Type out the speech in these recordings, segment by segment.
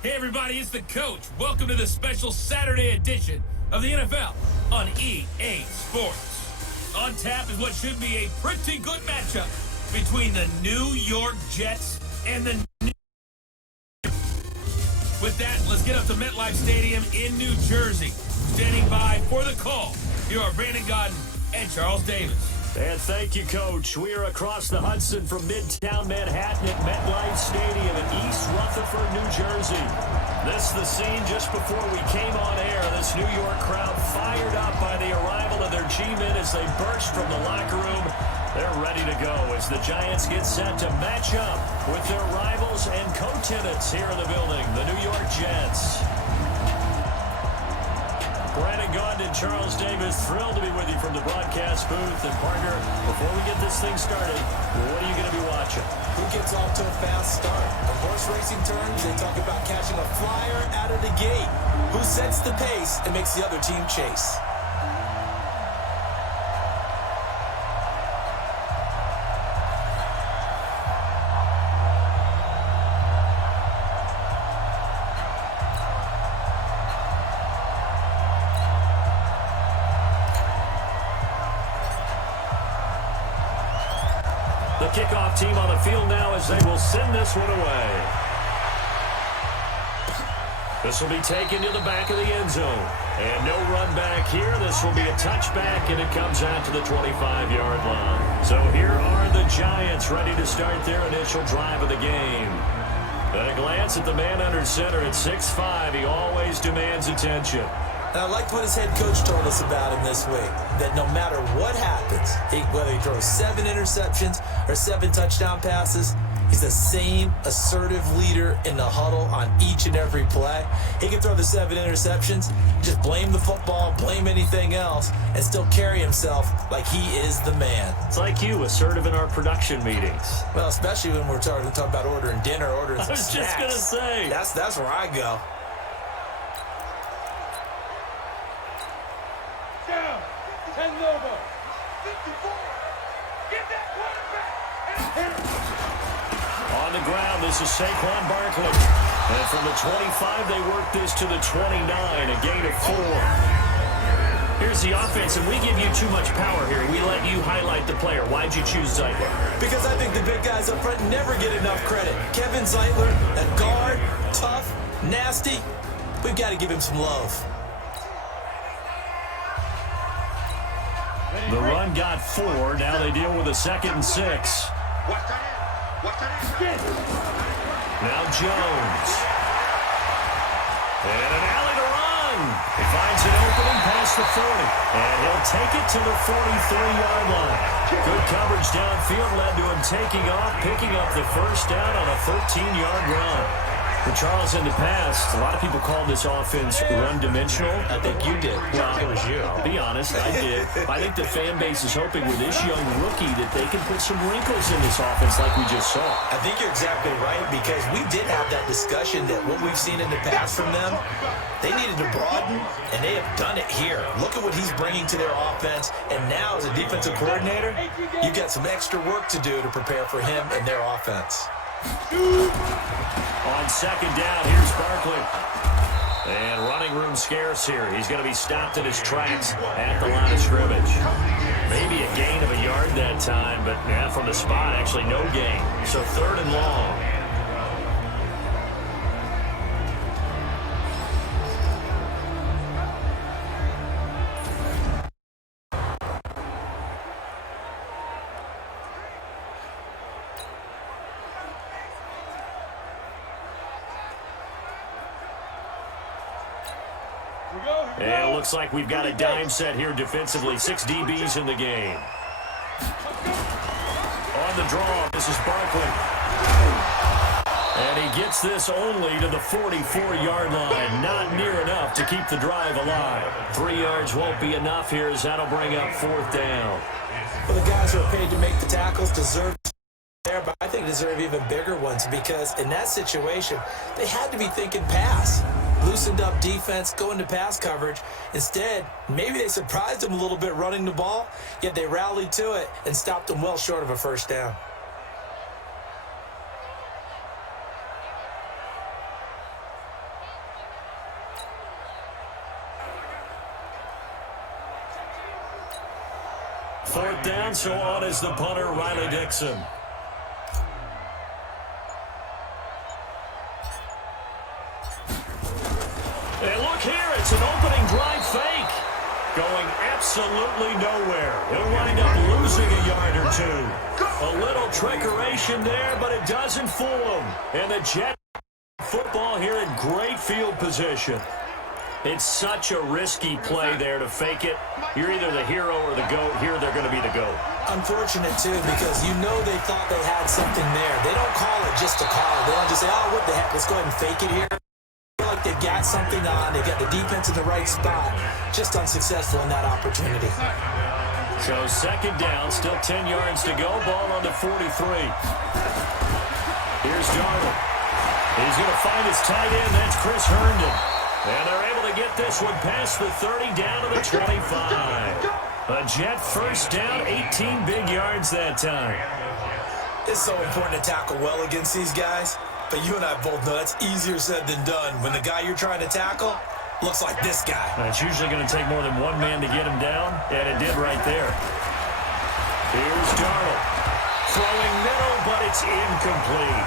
Hey everybody, it's the coach. Welcome to the special Saturday edition of the NFL on EA Sports. On tap is what should be a pretty good matchup between the New York Jets and the With that, let's get up to MetLife Stadium in New Jersey. Standing by for the call, here are Brandon Godden and Charles Davis. And thank you, Coach. We are across the Hudson from Midtown Manhattan at MetLife Stadium in East Rutherford, New Jersey. This is the scene just before we came on air. This New York crowd fired up by the arrival of their G-men as they burst from the locker room. They're ready to go as the Giants get set to match up with their rivals and co-tenants here in the building, the New York Jets. Brandon Godden and Charles Davis, thrilled to be with you from the broadcast booth. And partner, before we get this thing started, what are you going to be watching? Who gets off to a fast start? When horse racing turns, they talk about catching a flyer out of the gate. Who sets the pace and makes the other team chase? The kickoff team on the field now as they will send this one away. This will be taken to the back of the end zone. And no run back here. This will be a touchback, and it comes out to the 25-yard line. So here are the Giants ready to start their initial drive of the game. At a glance at the man under center at 6'5", he always demands attention. And I liked what his head coach told us about him this week, that no matter what happens, whether he throws 7 interceptions or 7 touchdown passes, he's the same assertive leader in the huddle on each and every play. He can throw the 7 interceptions, just blame the football, blame anything else, and still carry himself like he is the man. It's like you, assertive in our production meetings. Well, especially when we're talking about ordering dinner, ordering some snacks. I was just going to say. That's where I go. On the ground, this is Saquon Barkley. And from the 25, they work this to the 29, a gain of 4. Here's the offense, and we give you too much power here. We let you highlight the player. Why'd you choose Zeitler? Because I think the big guys up front never get enough credit. Kevin Zeitler, a guard, tough, nasty. We've got to give him some love. The run got 4. Now they deal with a 2nd and 6. Now Jones. And an alley to run. He finds an opening past the 40. And he'll take it to the 43-yard line. Good coverage downfield led to him taking off, picking up the first down on a 13-yard run. For Charles, in the past, a lot of people called this offense run-dimensional. I think you did. Well, it was you. I'll be honest, I did. I think the fan base is hoping with this young rookie that they can put some wrinkles in this offense like we just saw. I think you're exactly right, because we did have that discussion that what we've seen in the past from them, they needed to broaden, and they have done it here. Look at what he's bringing to their offense, and now as a defensive coordinator, you got some extra work to do to prepare for him and their offense. On 2nd down, here's Barkley. And running room scarce here. He's going to be stopped in his tracks at the line of scrimmage. Maybe a gain of a yard that time, but from the spot, actually no gain. So 3rd and long. And it looks like we've got a dime set here defensively. 6 DBs in the game. On the draw, this is Barkley. And he gets this only to the 44-yard line. Not near enough to keep the drive alive. 3 yards won't be enough here as that'll bring up 4th down. Well, the guys who are paid to make the tackles deserve there, but I think deserve even bigger ones, because in that situation, they had to be thinking pass. Loosened up defense, going to pass coverage. Instead, maybe they surprised them a little bit running the ball, yet they rallied to it and stopped them well short of a first down. 4th down, so on is the punter, Riley Dixon. And look here, it's an opening drive fake. Going absolutely nowhere. He'll wind up losing a yard or two. A little trickeration there, but it doesn't fool him. And the Jets football here in great field position. It's such a risky play there to fake it. You're either the hero or the GOAT. Here they're going to be the GOAT. Unfortunate, too, because you know they thought they had something there. They don't call it just to call it. They don't just say, oh, what the heck, let's go ahead and fake it here. Like they've got something on. They've got the defense in the right spot. Just unsuccessful in that opportunity. So 2nd down, still 10 yards to go. Ball on the 43. Here's Darnold. He's going to find his tight end. That's Chris Herndon. And they're able to get this one past the 30 down to the 25. A Jet 1st down, 18 big yards that time. It's so important to tackle well against these guys. But you and I both know that's easier said than done. When the guy you're trying to tackle looks like this guy. It's usually going to take more than one man to get him down, and it did right there. Here's Darnold. Throwing middle, but it's incomplete.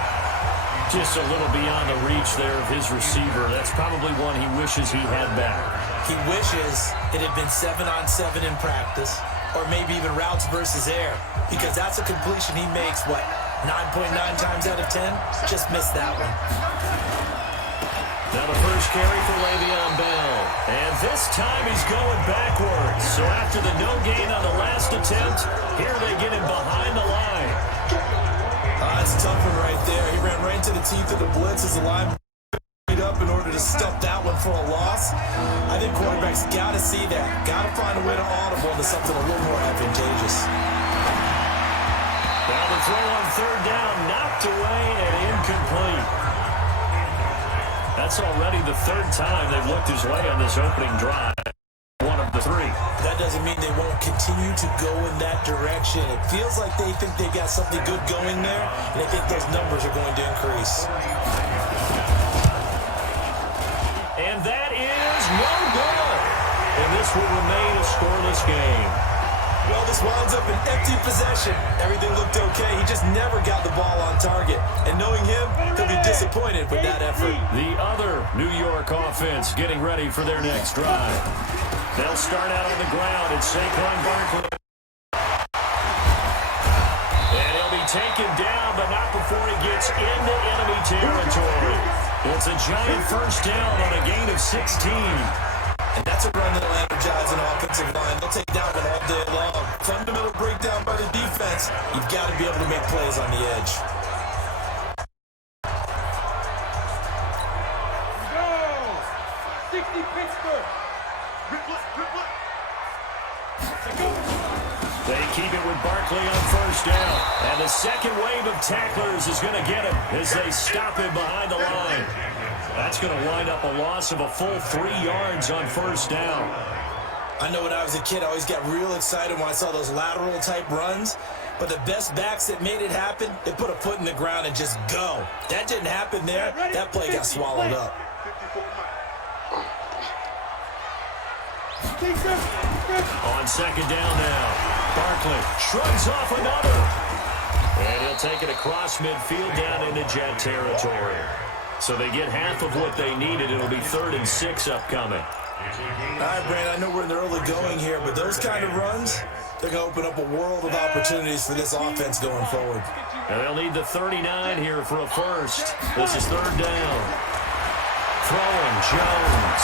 Just a little beyond the reach there of his receiver. That's probably one he wishes he had back. He wishes it had been 7-on-7 in practice, or maybe even routes versus air, because that's a completion he makes, 9.9 times out of 10, just missed that one. Now the first carry for Le'Veon Bell. And this time he's going backwards. So after the no gain on the last attempt, here they get him behind the line. That's a tough one right there. He ran right into the teeth of the blitz as the line up in order to stuff that one for a loss. I think quarterbacks got to see that. Got to find a way to audible into something a little more advantageous. Now the throw on 3rd down, knocked away and incomplete. That's already the 3rd time they've looked his way on this opening drive. One of the 3. That doesn't mean they won't continue to go in that direction. It feels like they think they got something good going there, and I think those numbers are going to increase. And that is no good. And this will remain a scoreless game. Well, this winds up an empty possession. Everything looked okay. He just never got the ball on target. And knowing him, he'll be disappointed with that effort. The other New York offense getting ready for their next drive. They'll start out on the ground. It's Saquon Barkley. And he'll be taken down, but not before he gets into enemy territory. It's a giant 1st down on a gain of 16. And that's a run that'll energize an offensive line. They'll take down one all day long. Fundamental breakdown by the defense. You've got to be able to make plays on the edge. Go! 60 Pittsburgh. They keep it with Barkley on 1st down. And the second wave of tacklers is going to get him as they stop him behind the line. That's going to wind up a loss of a full 3 yards on 1st down. I know when I was a kid, I always got real excited when I saw those lateral type runs. But the best backs that made it happen, they put a foot in the ground and just go. That didn't happen there. That play got swallowed up. On 2nd down now, Barkley shrugs off another. And he'll take it across midfield down into Jet territory. So they get half of what they needed. It'll be 3rd and 6 upcoming. All right, Brandon, I know we're in the early going here, but those kind of runs, they're going to open up a world of opportunities for this offense going forward. And they'll need the 39 here for a first. This is 3rd down. Throwing Jones.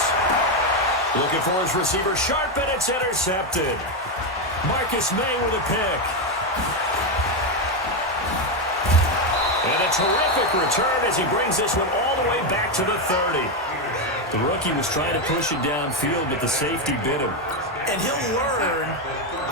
Looking for his receiver, Sharp, and it's intercepted. Marcus May with a pick. And a terrific return as he brings this one all the way back to the 30. The rookie was trying to push it downfield, but the safety bit him. And he'll learn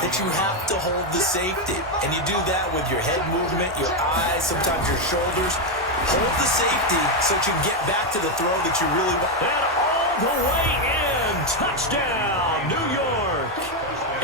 that you have to hold the safety. And you do that with your head movement, your eyes, sometimes your shoulders. Hold the safety so that you can get back to the throw that you really want. And all the way in. Touchdown, New York.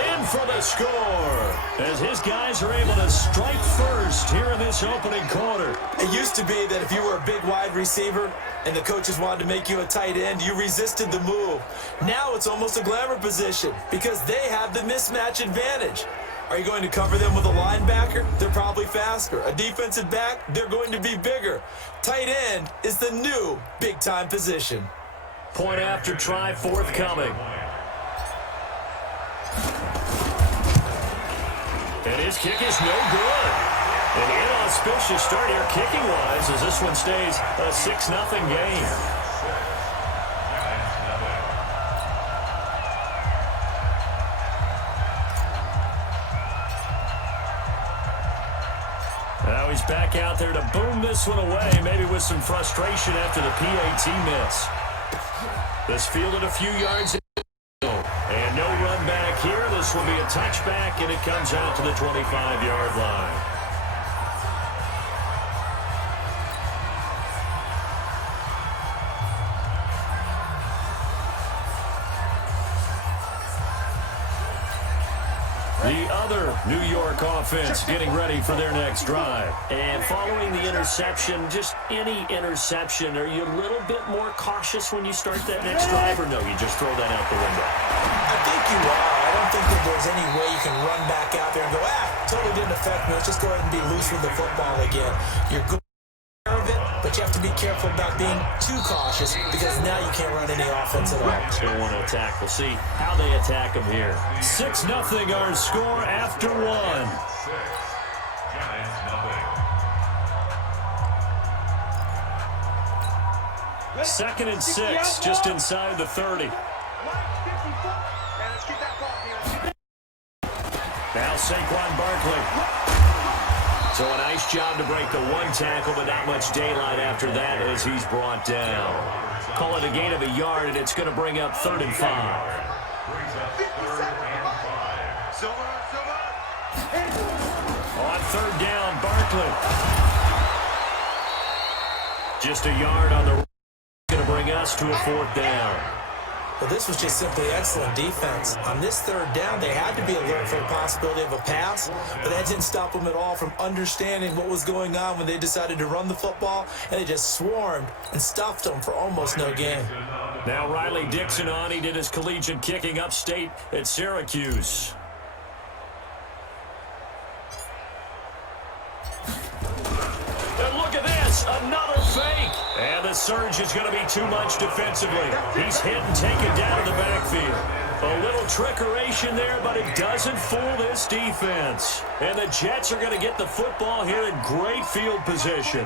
In for the score. As his guys are able to strike first here in this opening quarter. It used to be that if you were a big wide receiver and the coaches wanted to make you a tight end, you resisted the move. Now it's almost a glamour position because they have the mismatch advantage. Are you going to cover them with a linebacker? They're probably faster. A defensive back? They're going to be bigger. Tight end is the new big-time position. Point after try forthcoming. And his kick is no good. An inauspicious start here kicking-wise as this one stays a 6-0 game. Now he's back out there to boom this one away, maybe with some frustration after the PAT miss. This fielded a few yards. And no run back here. This will be a touchback, and it comes out to the 25-yard line. The other New York offense getting ready for their next drive. And following the interception, just any interception, are you a little bit more cautious when you start that next drive, or no, you just throw that out the window? I think you are. I don't think that there's any way you can run back out there and go, totally didn't affect me. Let's just go ahead and be loose with the football again. You're good of it, but you have to be careful about being too cautious because now you can't run any offense at all. Don't want to attack. We'll see how they attack them here. 6-0 our score after one. Second and 6, just inside the 30. Now Saquon Barkley. So a nice job to break the one tackle, but not much daylight after that as he's brought down. Call it a gain of a yard, and it's going to bring up 3rd and 5. On 3rd down, Barkley. Just a yard on the right. Going to bring us to a 4th down. Well, this was just simply excellent defense. On this 3rd down, they had to be alert for the possibility of a pass, but that didn't stop them at all from understanding what was going on when they decided to run the football, and they just swarmed and stuffed them for almost no gain. Now Riley Dixon on. He did his collegiate kicking upstate at Syracuse. And look at this, another fake. And the surge is going to be too much defensively. He's hit and taken down in the backfield. A little trickeration there, but it doesn't fool this defense. And the Jets are going to get the football here in great field position.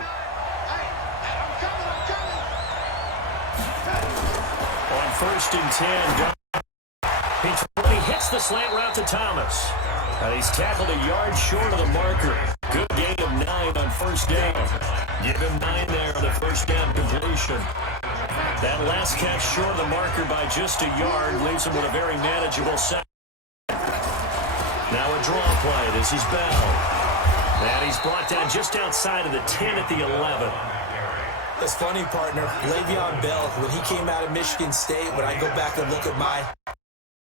On 1st and 10, he hits the slant route to Thomas. And he's tackled a yard short of the marker. Good gain of 9 on 1st down. Give him 9 there on the 1st down completion. That last catch short of the marker by just a yard leaves him with a very manageable set. Now a draw play. This is Bell. And he's brought down just outside of the 10 at the 11. It's funny, partner. Le'Veon Bell, when he came out of Michigan State, when I go back and look at my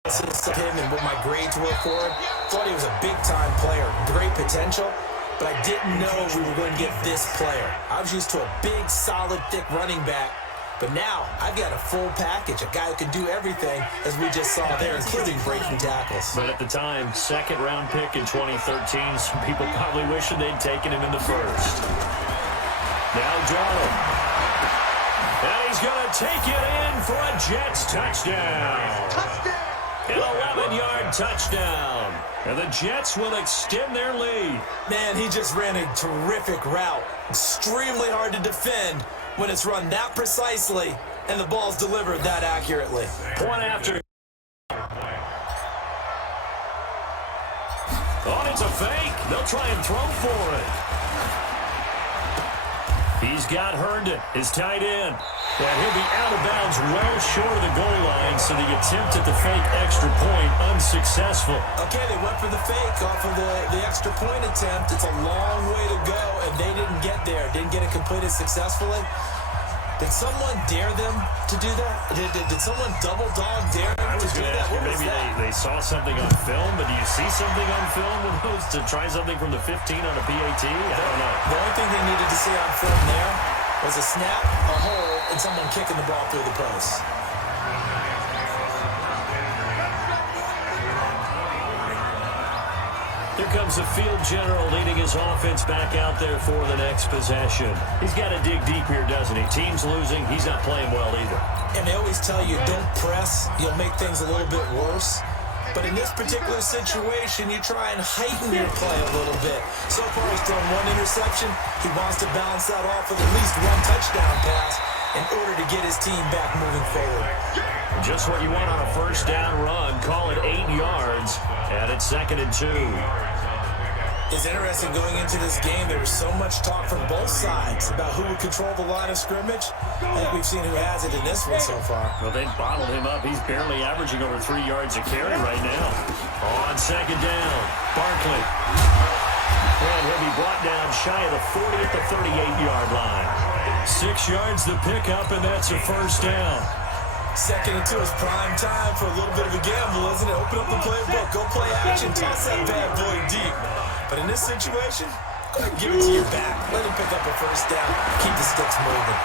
analysis of him and what my grades were for him, thought he was a big-time player, great potential, but I didn't know we were going to get this player. I was used to a big, solid, thick running back, but now I've got a full package, a guy who can do everything, as we just saw there, including breaking tackles. But at the time, 2nd-round pick in 2013, some people probably wishing they'd taken him in the 1st. Now Darnold. And he's going to take it in for a Jets touchdown. An 11-yard touchdown. And the Jets will extend their lead. Man, he just ran a terrific route. Extremely hard to defend when it's run that precisely and the ball's delivered that accurately. Point after. Oh, it's a fake. They'll try and throw for it. He's got Herndon, his tight end. And he'll be out of bounds well short of the goal line, so the attempt at the fake extra point unsuccessful. Okay, they went for the fake off of the extra point attempt. It's a long way to go, and they didn't get there. Didn't get it completed successfully. Did someone dare them to do that? Did someone double dog dare them to do that? What was maybe that? they saw something on film, but do you see something on film to try something from the 15 on a PAT? I don't know. The only thing they needed to see on film there was a snap, a hole, and someone kicking the ball through the post. Here comes the field general leading his offense back out there for the next possession. He's got to dig deep here, doesn't he? Team's losing. He's not playing well either. And they always tell you, don't press. You'll make things a little bit worse. But in this particular situation, you try and heighten your play a little bit. So far, he's thrown one interception. He wants to balance that off with at least one touchdown pass in order to get his team back moving forward. Just what you want on a first down run. Call it 8 yards, and it's 2nd and 2. It's interesting going into this game. There was so much talk from both sides about who would control the line of scrimmage. I think we've seen who has it in this one so far. Well, they bottled him up. He's barely averaging over 3 yards a carry right now. On 2nd down, Barkley. And he'll be brought down shy of the 40 at the 38-yard line. 6 yards the pickup, and that's a first down. 2nd and 2 is prime time for a little bit of a gamble, isn't it? Open up the playbook, go play action, toss that bad boy deep. But in this situation, go ahead and give it to your back. Let him pick up a first down. Keep the sticks moving.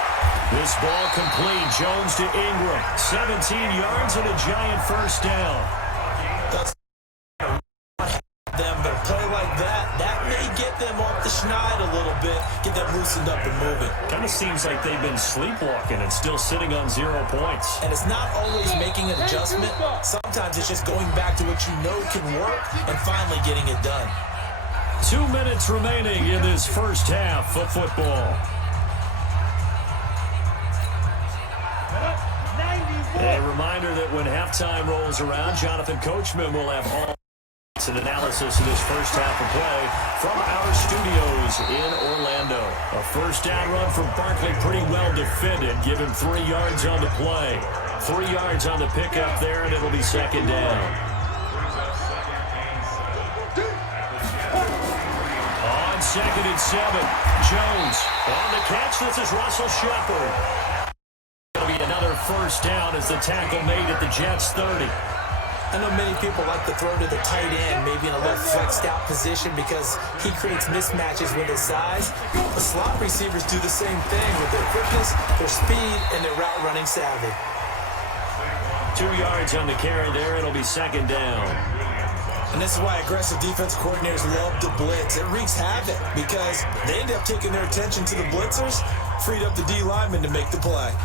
This ball complete. Jones to Ingram. 17 yards and a giant first down. That's them, but a play like that may get them off the schneid a little bit, get them loosened up and moving. Kind of seems like they've been sleepwalking and still sitting on 0 points. And it's not always making an adjustment. Sometimes it's just going back to what you know can work and finally getting it done. 2 minutes remaining in this first half of football. A reminder that when halftime rolls around, Jonathan Coachman will have all an analysis of this first half of play from our studios in Orlando. A first down run from Barkley, pretty well defended. Give him 3 yards on the play. 3 yards on the pickup there, and it'll be 2nd down. On 2nd and 7, Jones on the catch. This is Russell Shepard. It'll be another first down as the tackle made at the Jets' 30. I know many people like to throw to the tight end, maybe in a little flexed out position because he creates mismatches with his size. The slot receivers do the same thing with their quickness, their speed, and their route running savvy. 2 yards on the carry there. It'll be 2nd down. And this is why aggressive defensive coordinators love to blitz. It wreaks havoc because they end up taking their attention to the blitzers, freed up the D lineman to make the play.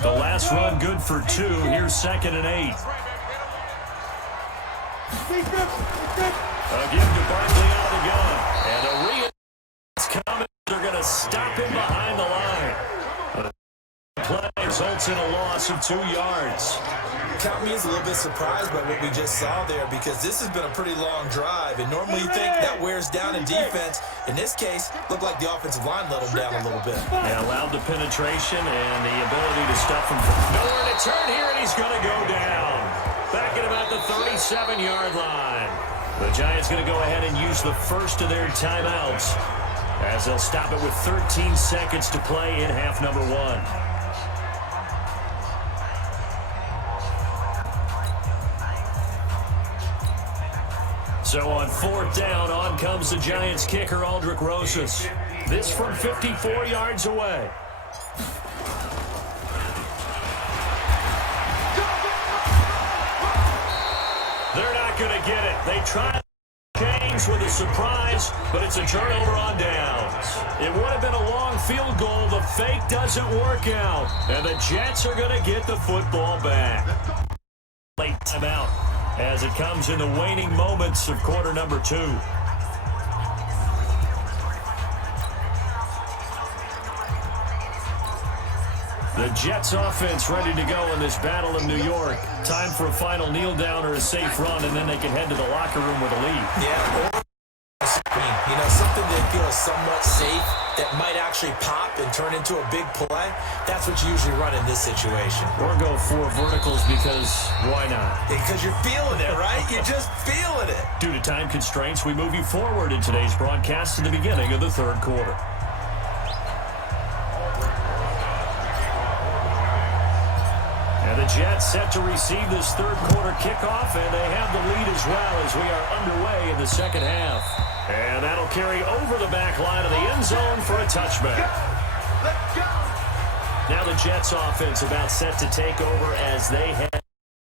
The last run good for 2. Here's 2nd and 8. Again to Barkley out of the gun. And a re-is coming. They're going to stop him behind the line. The play results in a loss of 2 yards. Count me as a little bit surprised by what we just saw there because this has been a pretty long drive, and normally you think that wears down in defense. In this case, looked like the offensive line let them down a little bit. And allowed the penetration and the ability to stuff him. Nowhere to turn here, and he's going to go down. Back at about the 37-yard line. The Giants going to go ahead and use the first of their timeouts as they'll stop it with 13 seconds to play in half number 1. So on 4th down, on comes the Giants kicker, Aldrick Rosas. This from 54 yards away. They're not going to get it. They try to change with a surprise, but it's a turnover on downs. It would have been a long field goal. The fake doesn't work out, and the Jets are going to get the football back. Late timeout as it comes in the waning moments of quarter number 2. The Jets offense ready to go in this battle of New York. Time for a final kneel down or a safe run, and then they can head to the locker room with a lead. Yeah, or something they feel is somewhat safe that might actually pop and turn into a big play. That's what you usually run in this situation. Or go 4 verticals because why not? Because you're feeling it, right? You're just feeling it. Due to time constraints, we move you forward in today's broadcast to the beginning of the 3rd quarter. And the Jets set to receive this 3rd quarter kickoff, and they have the lead as well as we are underway in the 2nd half. And that'll carry over the back line of the end zone for a touchback. Now the Jets offense about set to take over as they head to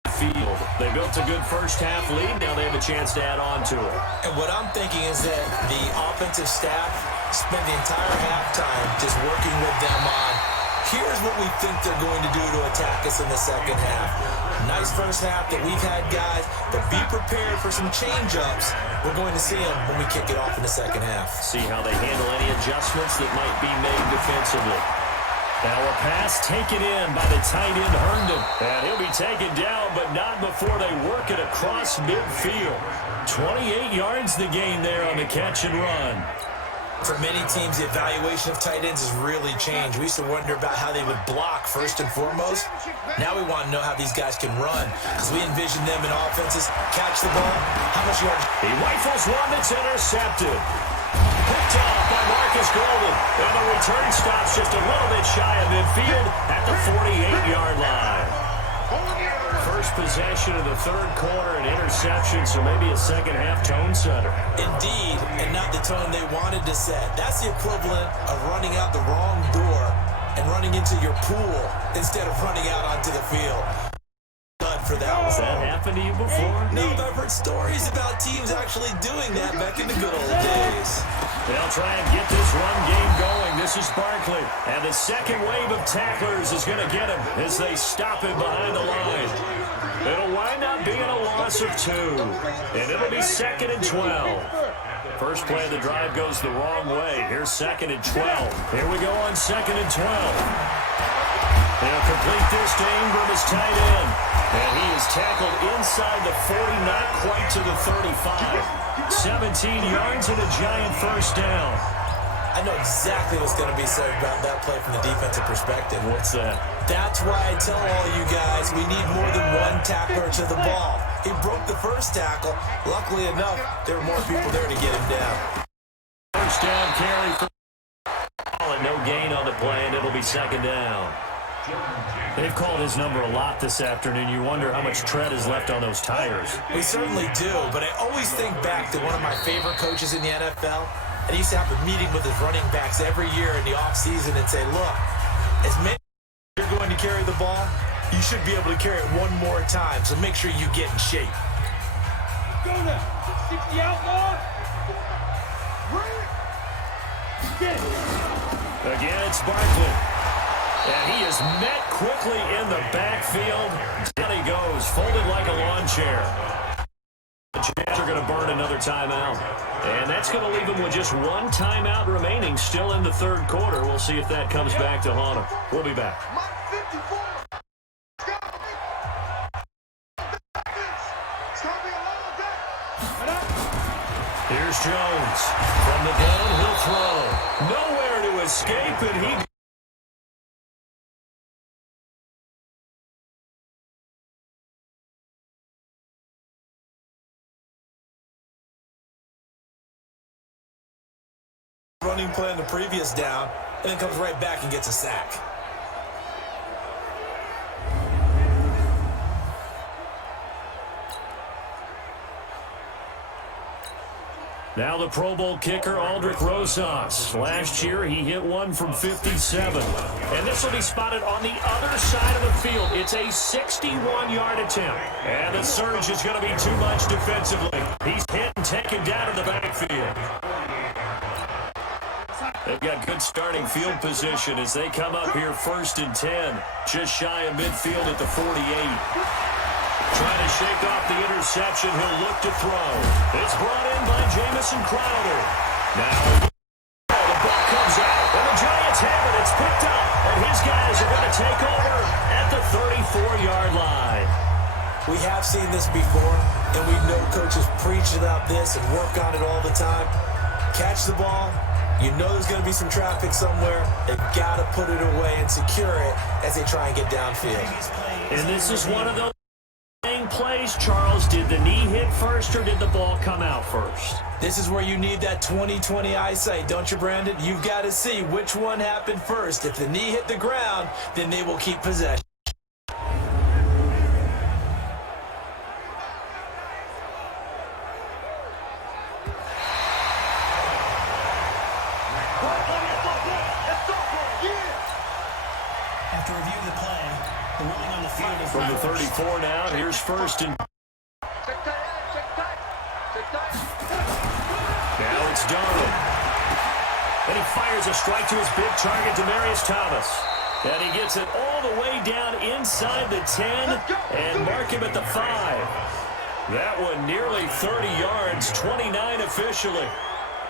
the field. They built a good first-half lead. Now they have a chance to add on to it. And what I'm thinking is that the offensive staff spent the entire halftime just working with them on, here's what we think they're going to do to attack us in the second half. Nice first half that we've had, guys, but be prepared for some change-ups. We're going to see them when we kick it off in the second half. See how they handle any adjustments that might be made defensively. Now a pass taken in by the tight end Herndon. And he'll be taken down, but not before they work it across midfield. 28 yards the gain there on the catch and run. For many teams, the evaluation of tight ends has really changed. We used to wonder about how they would block first and foremost. Now we want to know how these guys can run, because we envision them in offenses catch the ball. How much yardage? He rifles one that's intercepted. Picked off by Marcus Golden. And the return stops just a little bit shy of midfield at the 48-yard line. First possession of the third quarter, an interception, so maybe a second-half tone setter. Indeed, and not the tone they wanted to set. That's the equivalent of running out the wrong door and running into your pool instead of running out onto the field. For that one. Has that happened to you before? No, but I've heard stories about teams actually doing that back in the good old days. They'll try and get this run game going. This is Barkley. And the second wave of tacklers is going to get him as they stop him behind the line. It'll wind up being a loss of 2. And it'll be 2nd and 12. First play of the drive goes the wrong way. Here's 2nd and 12. Here we go on 2nd and 12. They'll complete this to Ingram as tight end. And he is tackled inside the 40, not quite to the 35. 17 yards and a giant first down. I know exactly what's going to be said about that play from the defensive perspective. What's that? That's why I tell all you guys we need more than one tackler to the ball. He broke the first tackle. Luckily enough, there were more people there to get him down. First down carry for no gain on the play, and it'll be 2nd down. They've called his number a lot this afternoon. You wonder how much tread is left on those tires. We certainly do, but I always think back to one of my favorite coaches in the NFL. And he used to have a meeting with his running backs every year in the offseason and say, look, as many as you're going to carry the ball, you should be able to carry it one more time, so make sure you get in shape. Go now. 60 outlaw. Again, it's Barkley. And he is met quickly in the backfield. Down he goes, folded like a lawn chair. The Jets are going to burn another timeout. And that's going to leave him with just one timeout remaining still in the third quarter. We'll see if that comes back to haunt him. We'll be back. Here's Jones. From the gun, he'll throw. Nowhere to escape, and he... running play on the previous down, and then comes right back and gets a sack. Now the Pro Bowl kicker, Aldrick Rosas. Last year, he hit one from 57. And this will be spotted on the other side of the field. It's a 61-yard attempt. And the surge is going to be too much defensively. He's hit and taken down in the backfield. They've got good starting field position as they come up here 1st and 10. Just shy of midfield at the 48. Trying to shake off the interception. He'll look to throw. It's brought in by Jamison Crowder. Now the ball comes out, and the Giants have it. It's picked up, and his guys are going to take over at the 34-yard line. We have seen this before, and we know coaches preach about this and work on it all the time. Catch the ball. You know there's going to be some traffic somewhere. They've got to put it away and secure it as they try and get downfield. And this is one of those plays, Charles. Did the knee hit first or did the ball come out first? This is where you need that 20/20 eyesight, don't you, Brandon? You've got to see which one happened first. If the knee hit the ground, then they will keep possession. From the 34 now, here's first and... Now it's Darnold. And he fires a strike to his big target, Demaryius Thomas. And he gets it all the way down inside the 10 and mark him at the 5. That one nearly 30 yards, 29 officially.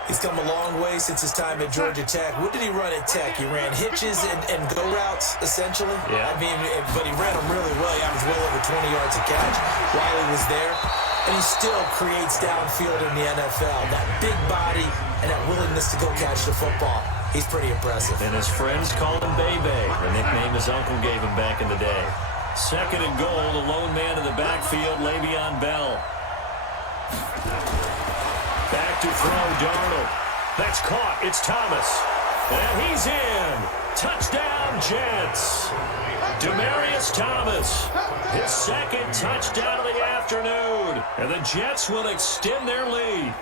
He's come a long way since his time at Georgia Tech. What did he run at Tech? He ran hitches and go routes, essentially. Yeah. I mean, but he ran them really well. He averaged well over 20 yards a catch while he was there. And he still creates downfield in the NFL. That big body and that willingness to go catch the football. He's pretty impressive. And his friends call him Bebe, the nickname his uncle gave him back in the day. Second and goal, the lone man in the backfield, Le'Veon Bell. Back to throw, Darnold. That's caught. It's Thomas. And he's in. Touchdown, Jets. Demaryius Thomas, his second touchdown of the afternoon. And the Jets will extend their lead.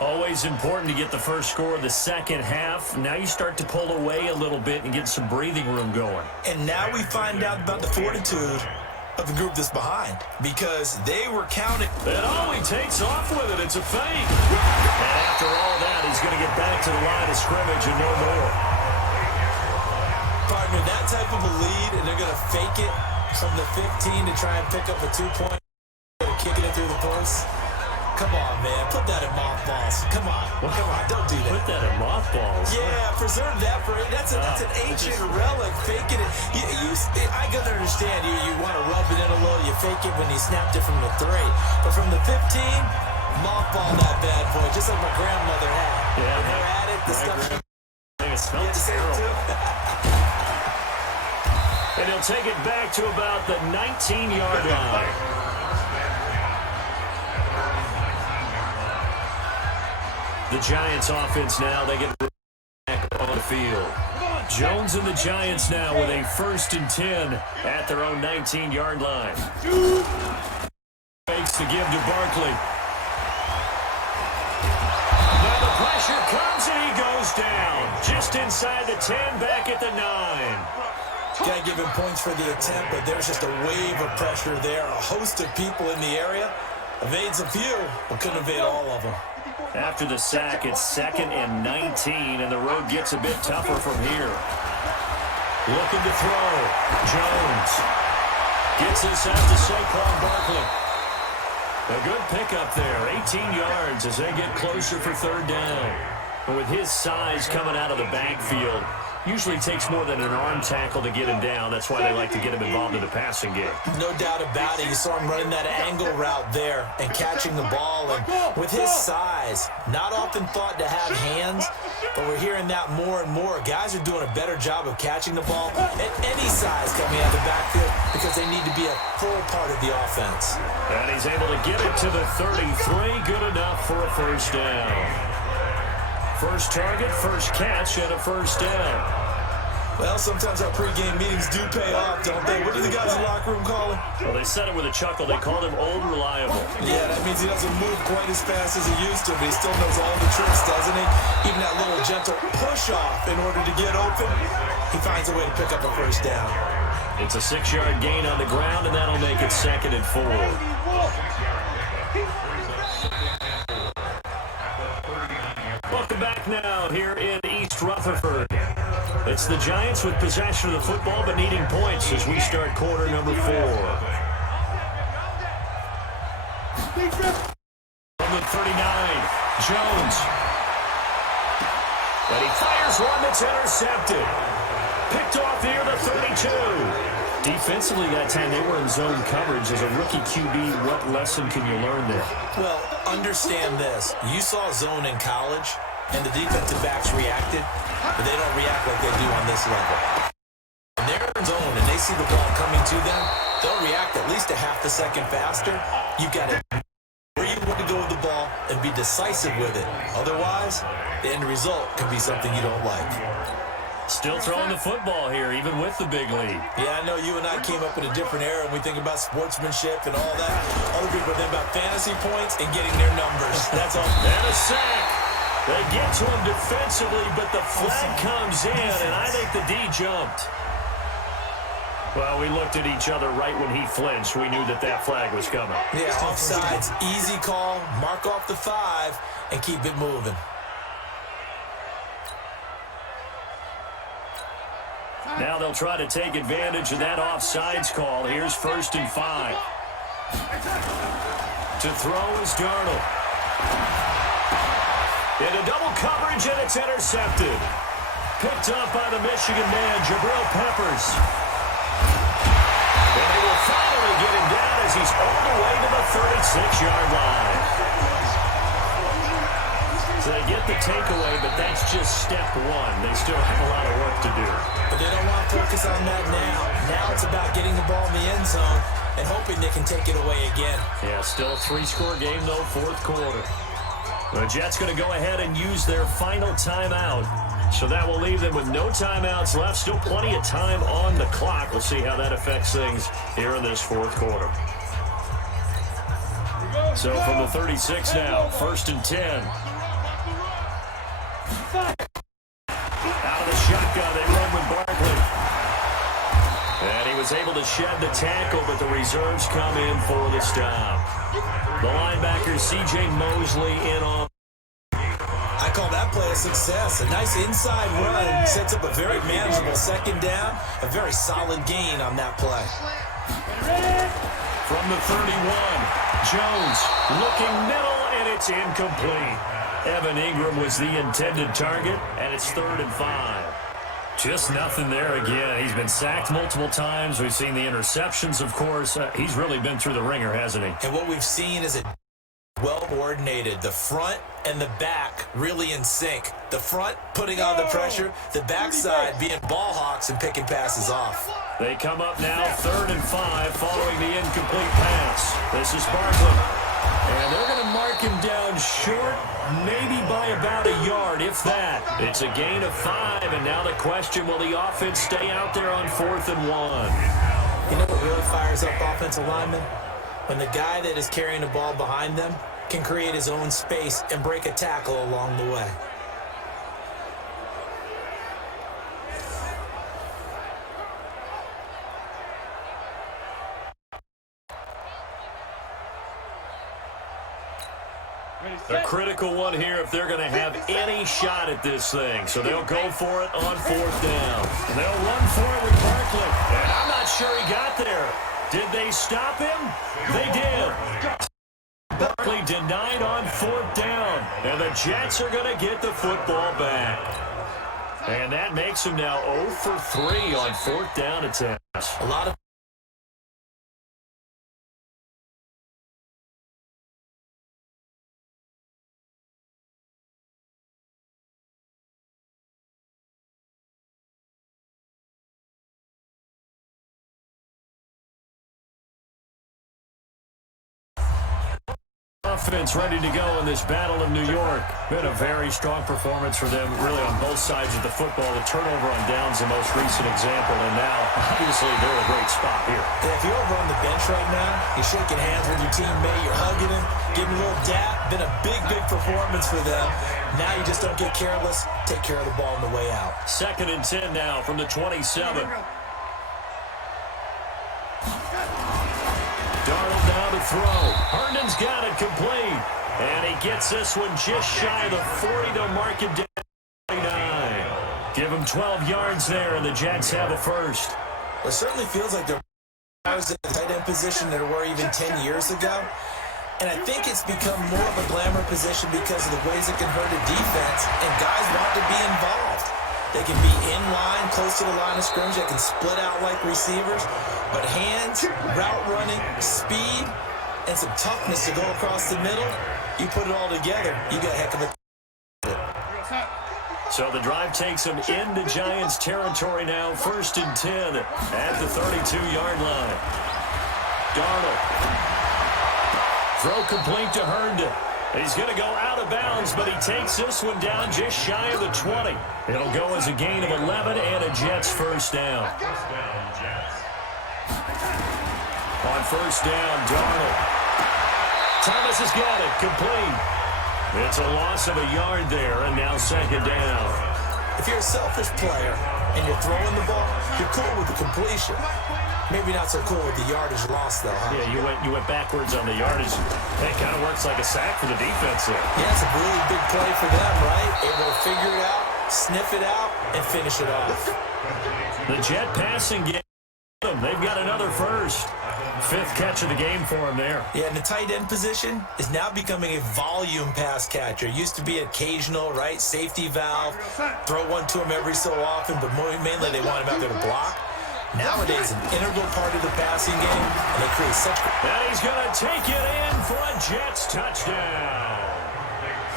Always important to get the first score of the second half. Now you start to pull away a little bit and get some breathing room going. And now we find out about the fortitude of the group that's behind, because they were counting. And he takes off with it. It's a fake. And after all that, he's going to get back to the line of scrimmage and no more. Partner, that type of a lead, and they're going to fake it from the 15 to try and pick up a 2-point. They're kicking it through the post. Come on, man. Put that in mothballs. Come on. Come on. Don't do that. Put that in mothballs? Yeah, preserve that for it. That's an ancient relic. Faking it. I can understand. You want to rub it in a little. You fake it when you snapped it from the 3. But from the 15, mothball that bad boy, just like my grandmother had. Yeah. When they're at it, the stuff. It smells terrible. And he'll take it back to about the 19-yard line. The Giants offense now, they get back on the field. Jones and the Giants now with a 1st and 10 at their own 19-yard line. Fakes to give to Barkley. Now the pressure comes and he goes down. Just inside the 10, back at the 9. Got to give him points for the attempt, but there's just a wave of pressure there. A host of people in the area. Evades a few, but couldn't evade all of them. After the sack, it's 2nd and 19, and the road gets a bit tougher from here. Looking to throw. Jones gets this out to Saquon Barkley. A good pickup there, 18 yards as they get closer for 3rd down. And with his size coming out of the backfield, usually takes more than an arm tackle to get him down. That's why they like to get him involved in the passing game. No doubt about it. You saw him running that angle route there and catching the ball. And with his size, not often thought to have hands, but we're hearing that more and more. Guys are doing a better job of catching the ball at any size coming out of the backfield because they need to be a full part of the offense. And he's able to get it to the 33. Good enough for a 1st down. First target, first catch, and a 1st down. Well, sometimes our pregame meetings do pay off, don't they? What do the guys in the locker room call him? Well, they said it with a chuckle. They called him Old Reliable. Yeah, that means he doesn't move quite as fast as he used to, but he still knows all the tricks, doesn't he? Even that little gentle push-off in order to get open, he finds a way to pick up a 1st down. It's a 6-yard gain on the ground, and that'll make it 2nd and 4. Welcome back now here in East Rutherford. It's the Giants with possession of the football but needing points as we start quarter number 4. From the 39, Jones. And he fires one that's intercepted. Picked off near the 32. Defensively that time they were in zone coverage. As a rookie QB, what lesson can you learn there? Well, understand this. You saw zone in college, and the defensive backs reacted, but they don't react like they do on this level. When they're in zone and they see the ball coming to them, they'll react at least a half a second faster. You've got to where you want to go with the ball and be decisive with it. Otherwise, the end result can be something you don't like. Still throwing the football here, even with the big lead. Yeah, I know you and I came up in a different era, and we think about sportsmanship and all that. Other people think about fantasy points and getting their numbers. That's all. And a sack. They get to him defensively, but the flag comes in, and I think the D jumped. Well, we looked at each other right when he flinched. We knew that that flag was coming. Yeah, offsides, easy call, mark off the 5, and keep it moving. Now they'll try to take advantage of that offsides call. Here's 1st and 5. To throw is Darnold. Into double coverage, and it's intercepted. Picked up by the Michigan man, Jabril Peppers. And they will finally get him down as he's all the way to the 36-yard line. So they get the takeaway, but that's just step 1. They still have a lot of work to do. But they don't want to focus on that now. Now it's about getting the ball in the end zone and hoping they can take it away again. Yeah, still a 3-score game, though, 4th quarter. The Jets going to go ahead and use their final timeout. So that will leave them with no timeouts left. Still plenty of time on the clock. We'll see how that affects things here in this 4th quarter. So from the 36 now, 1st and 10. Out of the shotgun, they run with Barkley. And he was able to shed the tackle, but the reserves come in for the stop. The linebacker, C.J. Mosley, in on. I call that play a success. A nice inside run sets up a very manageable 2nd down. A very solid gain on that play. From the 31, Jones looking middle, and it's incomplete. Evan Ingram was the intended target, and it's 3rd and 5. Just nothing there again. He's been sacked multiple times. We've seen the interceptions, of course. He's really been through the ringer, hasn't he? And what we've seen is a well-coordinated. The front and the back really in sync. The front putting on the pressure, the backside being ball hawks and picking passes off. They come up now, 3rd and 5, following the incomplete pass. This is Barkley. And they're going to mark him down short, maybe by about a yard, if that. It's a gain of 5, and now the question, will the offense stay out there on 4th and 1? You know what really fires up offensive linemen? When the guy that is carrying the ball behind them can create his own space and break a tackle along the way. A critical one here if they're going to have any shot at this thing. So they'll go for it on 4th down. And they'll run for it with Barkley. And I'm not sure he got there. Did they stop him? They did. Barkley denied on 4th down. And the Jets are going to get the football back. And that makes him now 0 for 3 on 4th down attempts. A lot of offense ready to go in this Battle of New York. Been a very strong performance for them, really, on both sides of the football. The turnover on downs, the most recent example, and now, obviously, they're in a great spot here. Yeah, if you're over on the bench right now, you're shaking hands with your teammate, you're hugging him, giving a little dap. Been a big, big performance for them. Now you just don't get careless. Take care of the ball on the way out. 2nd and 10 now from the 27. Darnold now to throw. Herndon's got it complete. And he gets this one just shy of the 40 to mark it down 29. Give him 12 yards there, and the Jets have a first. Well, it certainly feels like they're in the tight end position than they were even 10 years ago. And I think it's become more of a glamour position because of the ways it can hurt a defense, and guys want to be involved. They can be in line, close to the line of scrimmage. They can split out like receivers. But hands, route running, speed, and some toughness to go across the middle, you put it all together, you got a heck of a... So the drive takes them into Giants territory now. 1st and 10 at the 32-yard line. Darnold. Throw complete to Herndon. He's going to go out of bounds, but he takes this one down just shy of the 20. It'll go as a gain of 11 and a Jets first down. On 1st down, Darnold. Thomas has got it, complete. It's a loss of a yard there, and now 2nd down. If you're a selfish player, and you're throwing the ball, you're cool with the completion. Maybe not so cool with the yardage loss, though, huh? Yeah, you went backwards on the yardage. That kind of works like a sack for the defense there. Yeah, it's a really big play for them, right? Able to figure it out, sniff it out, and finish it off. The jet passing game, they've got another first. Fifth catch of the game for him there. Yeah, and the tight end position is now becoming a volume pass catcher. Used to be occasional, right? Safety valve. Throw one to him every so often, but mainly they want him out there to block. Nowadays, an integral part of the passing game, and they create such... And he's going to take it in for a Jets touchdown.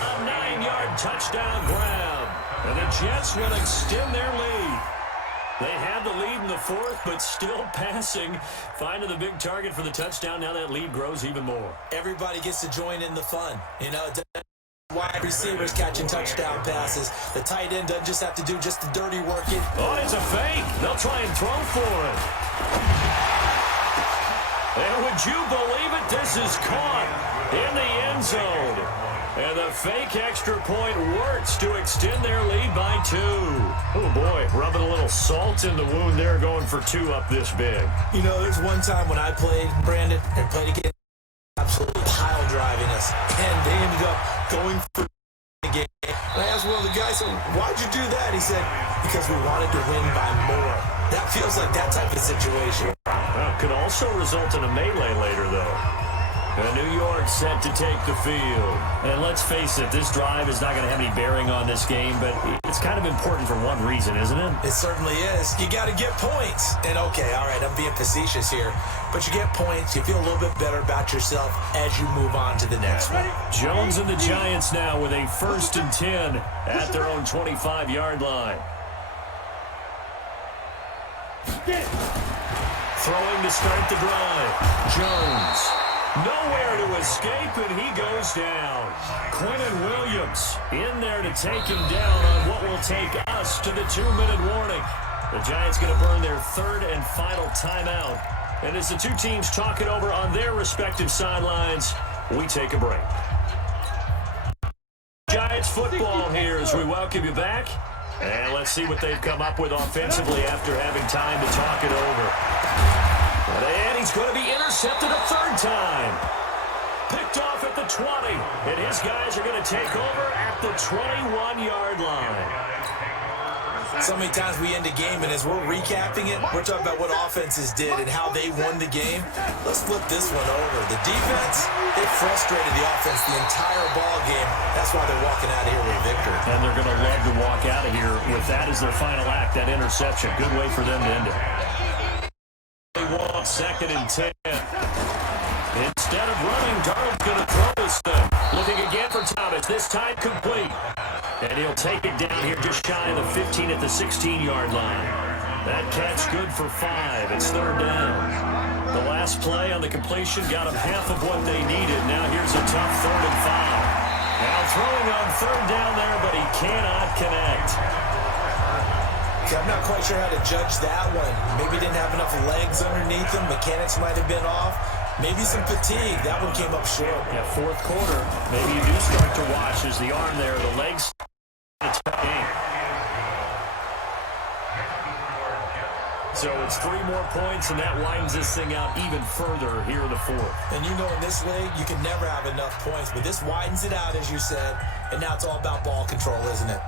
A 9-yard touchdown grab. And the Jets will extend their lead. They had the lead in the fourth, but still passing. Finding the big target for the touchdown. Now that lead grows even more. Everybody gets to join in the fun. You know, wide receivers catching touchdown passes. The tight end doesn't just have to do just the dirty work. Oh, it's a fake. They'll try and throw for it. And would you believe it? This is caught in the end zone. And the fake extra point works to extend their lead by 2. Oh, boy, rubbing a little salt in the wound there, going for 2 up this big. You know, there's one time when I played, Brandon, and played against absolutely pile driving us, and they ended up going for the game. And I asked one of the guys, so why'd you do that? He said, because we wanted to win by more. That feels like that type of situation. Well, could also result in a melee later, though. And New York set to take the field. And let's face it, this drive is not going to have any bearing on this game, but it's kind of important for one reason, isn't it? It certainly is. You got to get points. And okay, all right, I'm being facetious here, but you get points, you feel a little bit better about yourself as you move on to the next one. Jones and the Giants now with a 1st and 10 at their own 25-yard line. Throwing to start the drive. Jones. Nowhere to escape, and he goes down. Quentin Williams in there to take him down on what will take us to the 2-minute warning. The Giants going to burn their 3rd and final timeout. And as the two teams talk it over on their respective sidelines, we take a break. Giants football here as we welcome you back. And let's see what they've come up with offensively after having time to talk it over. And he's going to be intercepted a 3rd time. Picked off at the 20. And his guys are going to take over at the 21-yard line. So many times we end a game, and as we're recapping it, we're talking about what offenses did and how they won the game. Let's flip this one over. The defense, it frustrated the offense the entire ball game. That's why they're walking out of here with a victory. And they're going to love to walk out of here with that as their final act, that interception. Good way for them to end it. They want 2nd and 10. Instead of running, Darnold's going to throw this thing. Looking again for Thomas, this time complete. And he'll take it down here just shy of the 15 at the 16-yard line. That catch good for 5. It's 3rd down. The last play on the completion got them half of what they needed. Now here's a tough 3rd and 5. Now throwing on 3rd down there, but he cannot connect. I'm not quite sure how to judge that one. Maybe didn't have enough legs underneath him. Mechanics might have been off. Maybe some fatigue. That one came up short. Yeah, 4th quarter. Maybe you do start to watch as the arm there, the legs. It's a game. So it's 3 more points, and that widens this thing out even further here in the 4th. And you know in this league, you can never have enough points, but this widens it out, as you said, and now it's all about ball control, isn't it?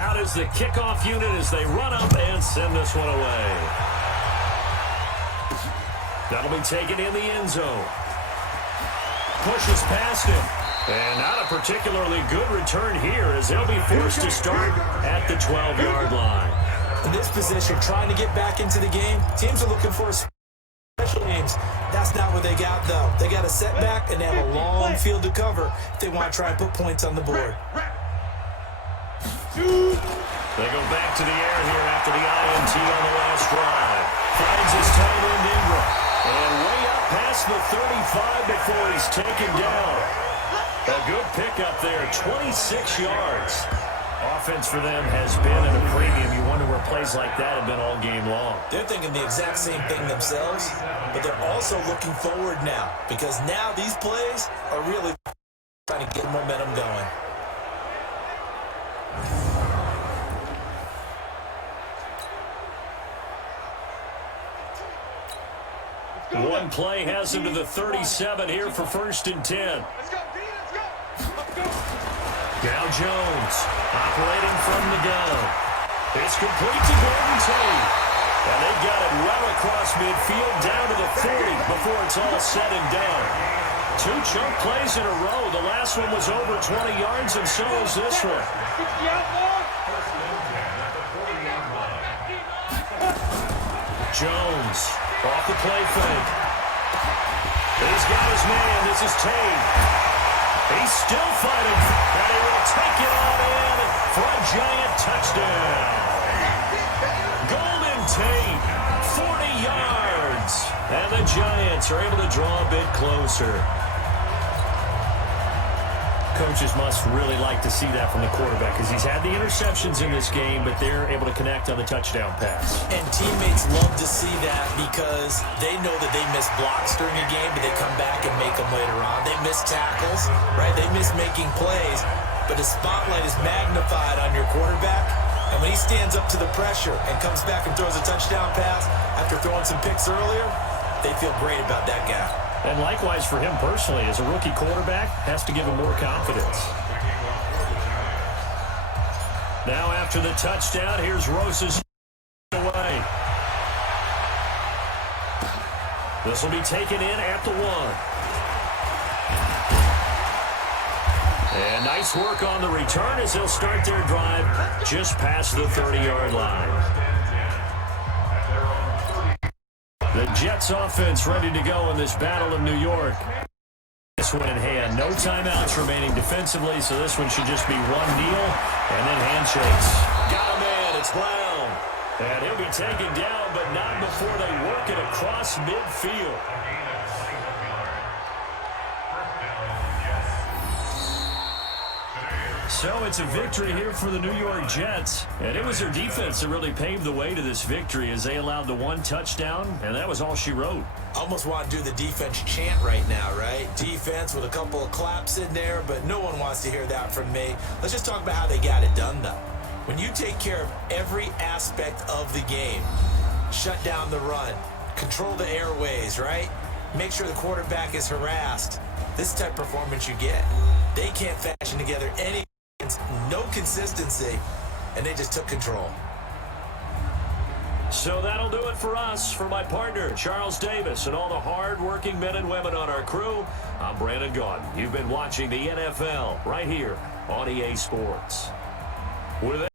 Out is the kickoff unit as they run up and send this one away. That'll be taken in the end zone. Pushes past him. And not a particularly good return here as they'll be forced to start at the 12-yard line. In this position, trying to get back into the game, teams are looking for special teams. That's not what they got, though. They got a setback, and they have a long field to cover if they want to try and put points on the board. They go back to the air here after the INT on the last drive. Finds his tight end Ingram. And way up past the 35 before he's taken down. A good pickup there, 26 yards. Offense for them has been at a premium. You wonder where plays like that have been all game long. They're thinking the exact same thing themselves, but they're also looking forward now because now these plays are really trying to get momentum going. One play has him to the 37 here for 1st and 10. Let's go, D, let's go. Let's go. Now Jones operating from the gun. It's complete to Golden Tate. And they got it well across midfield down to the 40 before it's all said and done. 2 chunk plays in a row. The last one was over 20 yards, and so is this one. 60 out more. Jones off the play fake. He's got his man. This is Tate. He's still fighting, and he will take it on in for a giant touchdown. Golden Tate, 40 yards, and the Giants are able to draw a bit closer. Coaches must really like to see that from the quarterback because he's had the interceptions in this game, but they're able to connect on the touchdown pass. And teammates love to see that because they know that they miss blocks during a game, but they come back and make them later on. They miss tackles, right? They miss making plays, but the spotlight is magnified on your quarterback. And when he stands up to the pressure and comes back and throws a touchdown pass after throwing some picks earlier, they feel great about that guy. And likewise for him personally, as a rookie quarterback, has to give him more confidence. Now after the touchdown, here's Rose's away. This will be taken in at the 1. And nice work on the return as they'll start their drive just past the 30-yard line. The Jets offense ready to go in this battle of New York. This one in hand. No timeouts remaining defensively, so this one should just be one kneel and then handshakes. Got a man. It's Brown. And he'll be taken down, but not before they work it across midfield. So it's a victory here for the New York Jets. And it was their defense that really paved the way to this victory as they allowed the 1 touchdown, and that was all she wrote. Almost want to do the defense chant right now, right? Defense with a couple of claps in there, but no one wants to hear that from me. Let's just talk about how they got it done, though. When you take care of every aspect of the game, shut down the run, control the airways, right? Make sure the quarterback is harassed. This type of performance you get. They can't fashion together any, no consistency, and they just took control. So that'll do it for us. For my partner, Charles Davis, and all the hard-working men and women on our crew, I'm Brandon Gaudin. You've been watching the NFL right here on EA Sports. With